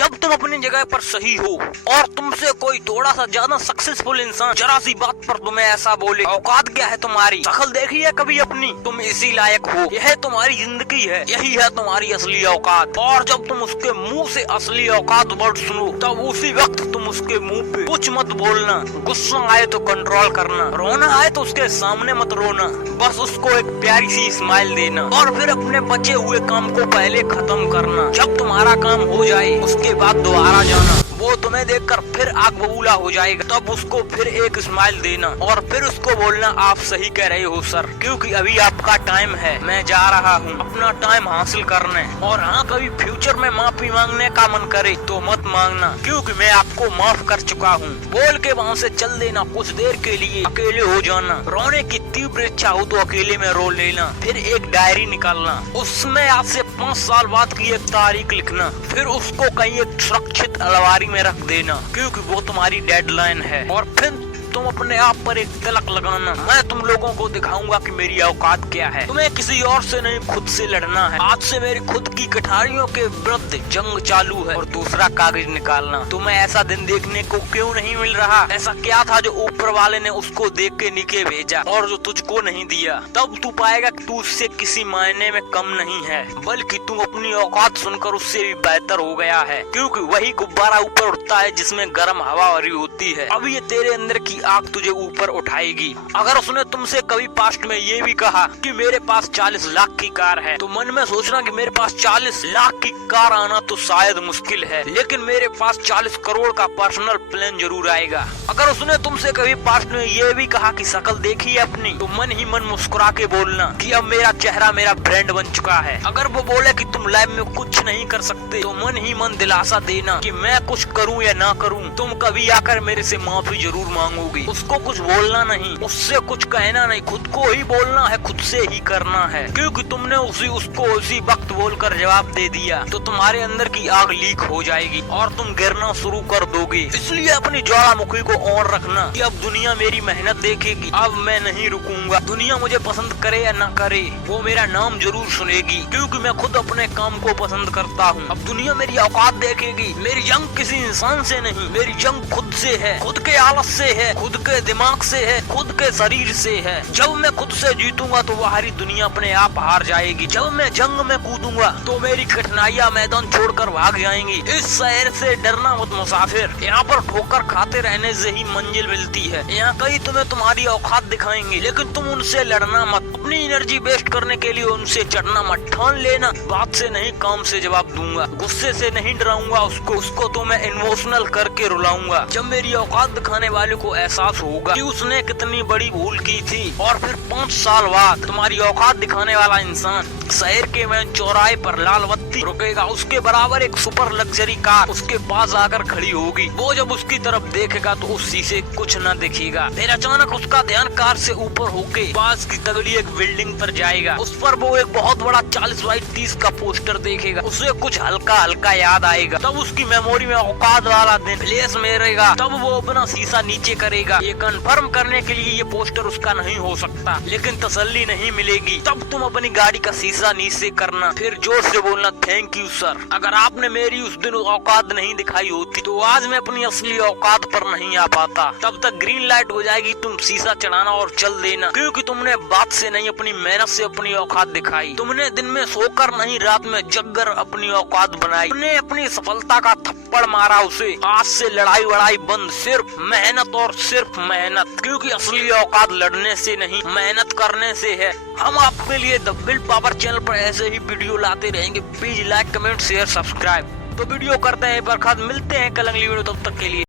जब तुम अपनी जगह पर सही हो और तुमसे कोई थोड़ा सा ज्यादा सक्सेसफुल इंसान जरा सी बात पर तुम्हें ऐसा बोले, औकात क्या है तुम्हारी, शक्ल देखी है कभी अपनी, तुम इसी लायक हो, यह तुम्हारी जिंदगी है, यही है तुम्हारी असली औकात। और जब तुम उसके मुंह से असली औकात वर्ड सुनो तब उसी वक्त तुम उसके मुंह पे कुछ मत बोलना, गुस्सा आए तो कंट्रोल करना, रोना आए तो उसके सामने मत रोना, बस उसको एक प्यारी सी स्माइल देना और फिर अपने बचे हुए काम को पहले खत्म करना। जब तुम्हारा काम हो जाए उसके बाद दोबारा जाना, वो तुम्हें देखकर फिर आग बबूला हो जाएगा, तब उसको फिर एक स्माइल देना और फिर उसको बोलना आप सही कह रहे हो सर, क्योंकि अभी आपका टाइम है, मैं जा रहा हूँ अपना टाइम हासिल करने। और हाँ, कभी फ्यूचर में माफी मांगने का मन करे तो मत मांगना, क्योंकि मैं आपको माफ कर चुका हूँ। बोल के वहाँ से चल देना, कुछ देर के लिए अकेले हो जाना, रोने की तीव्र इच्छा हो तो अकेले में रो लेना, फिर एक डायरी निकालना, उसमें आज से 5 साल बाद की एक तारीख लिखना, फिर उसको कहीं एक सुरक्षित अलमारी में रख देना, क्योंकि वो तुम्हारी डेडलाइन है। और फिर तुम अपने आप पर एक तिलक लगाना, मैं तुम लोगों को दिखाऊंगा कि मेरी औकात क्या है। तुम्हें किसी और से नहीं खुद से लड़ना है। आज से मेरी खुद की कठारियों के विरुद्ध जंग चालू है। और दूसरा कागज निकालना, तुम्हें ऐसा दिन देखने को क्यों नहीं मिल रहा? ऐसा क्या था जो ऊपर वाले ने उसको देख के नीचे भेजा और जो तुझको नहीं दिया? तब तू पाएगा कि तू उससे किसी मायने में कम नहीं है, बल्कि तू अपनी औकात सुनकर उससे भी बेहतर हो गया है, क्योंकि वही गुब्बारा ऊपर उठता है जिसमें गर्म हवा भरी होती है। अब ये तेरे अंदर की आग तुझे ऊपर उठाएगी। अगर उसने तुमसे कभी पास्ट में ये भी कहा कि मेरे पास 40 लाख की कार है, तो मन में सोचना कि मेरे पास 40 लाख की कार आना तो शायद मुश्किल है, लेकिन मेरे पास 40 करोड़ का पर्सनल प्लान जरूर आएगा। अगर उसने तुमसे कभी पास्ट में ये भी कहा कि शक्ल देखी है अपनी, तो मन ही मन मुस्कुरा के बोलना कि अब मेरा चेहरा मेरा ब्रांड बन चुका है। अगर वो बोले कि तुम लाइफ में कुछ नहीं कर सकते, तो मन ही मन दिलासा देना कि मैं कुछ करूँ या ना करूँ, तुम कभी आकर मेरे से माफी जरूर मांगोगे। उसको कुछ बोलना नहीं, उससे कुछ कहना नहीं, खुद को ही बोलना है, खुद से ही करना है, क्योंकि तुमने उसको उसी वक्त बोलकर जवाब दे दिया तो तुम्हारे अंदर की आग लीक हो जाएगी और तुम गिरना शुरू कर दोगे। इसलिए अपनी ज्वालामुखी को ऑन रखना कि अब दुनिया मेरी मेहनत देखेगी, अब मैं नहीं रुकूंगा। दुनिया मुझे पसंद करे या ना करे, वो मेरा नाम जरूर सुनेगी, क्योंकि मैं खुद अपने काम को पसंद करता हूँ। अब दुनिया मेरी औकात देखेगी। मेरी जंग किसी इंसान से नहीं, मेरी जंग खुद से है, खुद के आलस से है, खुद के दिमाग से है, खुद के शरीर से है। जब मैं खुद से जीतूंगा तो बाहरी दुनिया अपने आप हार जाएगी। जब मैं जंग में कूदूंगा तो मेरी कठिनाइयां मैदान छोड़कर भाग जाएंगी। इस शहर से डरना मत मुसाफिर, यहाँ पर ठोकर खाते रहने से ही मंजिल मिलती है। यहाँ कई तुम्हें तुम्हारी औकात दिखाएंगे, लेकिन तुम उनसे लड़ना मत, अपनी एनर्जी वेस्ट करने के लिए उनसे चढ़ना मत। ठान लेना, बात से नहीं काम से जवाब दूंगा, गुस्से से नहीं डराऊंगा उसको तो मैं इमोशनल करके रुलाऊंगा। जब मेरी औकात दिखाने वाले को एहसास होगा कि उसने कितनी बड़ी भूल की थी, और फिर 5 साल बाद तुम्हारी औकात दिखाने वाला इंसान शहर के मेन चौराहे पर लाल बत्ती रुकेगा, उसके बराबर एक सुपर लग्जरी कार उसके पास आकर खड़ी होगी। वो जब उसकी तरफ देखेगा तो उस शीशे कुछ न दिखेगा। फिर अचानक उसका ध्यान कार से ऊपर होके पास की तगड़ी एक बिल्डिंग पर जाएगा। उस पर वो एक बहुत बड़ा 40x30 का पोस्टर देखेगा। उसे कुछ हल्का हल्का याद आएगा। तब उसकी मेमोरी में औकात वाला दिन फ्लैश में रहेगा। तब वो अपना शीशा नीचे करेगा। ये कंफर्म करने के लिए ये पोस्टर उसका नहीं हो सकता, लेकिन तसल्ली नहीं मिलेगी। तब तुम अपनी गाड़ी का शीशा नीचे करना, फिर जोर से बोलना थैंक यू सर। अगर आपने मेरी उस दिन औकात नहीं दिखाई होती तो आज मैं अपनी असली औकात पर नहीं आ पाता। तब तक ग्रीन लाइट हो जाएगी, तुम शीशा चढ़ाना और चल देना, क्योंकि तुमने बात से नहीं अपनी मेहनत से अपनी औकात दिखाई। तुमने दिन में सोकर नहीं रात में जगकर अपनी औकात बनाई। तुमने अपनी सफलता का थप्पड़ मारा उसे। आज से लड़ाई वड़ाई बंद, सिर्फ मेहनत और सिर्फ मेहनत, क्योंकि असली औकात लड़ने से नहीं मेहनत करने से है। हम आपके लिए द विल पावर चैनल पर ऐसे ही वीडियो लाते रहेंगे। Please like, comment, share, subscribe. तो वीडियो करते हैं पर खास मिलते हैं कल अगली वीडियो, तब तक के लिए।